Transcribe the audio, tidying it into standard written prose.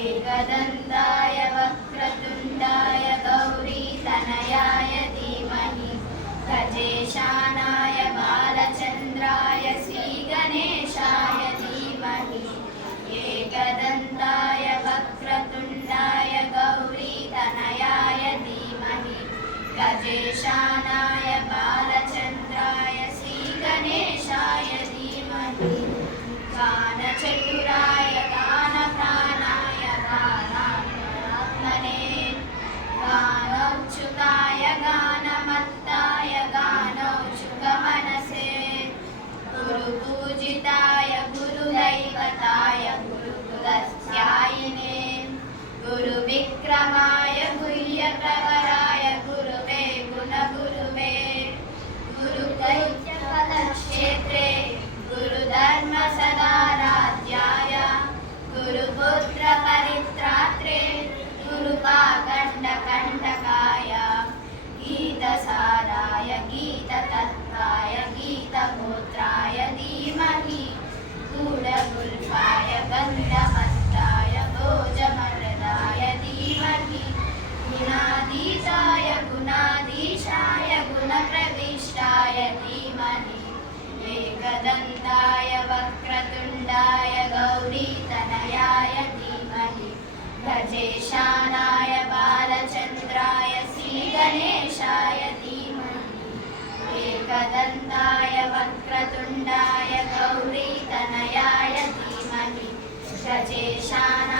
एकदन्ताय वक्रतुण्डाय गौरीतनयाय धीमहि गजेशानाय बालचन्द्राय श्रीगणेशाय धीमहि एकदन्ताय वक्रतुण्डाय गौरीतनयाय धीमहि गजेशानाय बालचन्द्राय श्रीगणेशाय धीमहि गानचतुराय गानप्राणाय गानात्मने गानौत्सुकाय गानमत्ताय गानौत्सुकमनसे गुरुपूजिताय गुरुदैवताय गुरुकुलस्यायिने गुरुविक्रमाय गुह्यप्रवराय गुरुवे गुणगुरुवे गुरुदैत्यफलक्षेत्रे गुरुधर्मसदाराध्याय गुरुपुत्रपरित्रात्रे गुरुपाखण्डकण्टकाय गीतसाराय गीततत्त्वाय गीतगोत्राय धीमहि गूढगुल्फाय गन्धमत्ताय भोजमर्दाय धीमहि गुणातीताय गुणाधीशाय गुणप्रविष्टाय धीमहि एकदन्ताय वक्रतुण्डाय गौरीतनयाय धीमहि गजेशानाय बालचन्द्राय श्रीगणेशाय धीमहि एकदन्ताय वक्रतुण्डाय गौरीतनयाय धीमहि गजेशानाय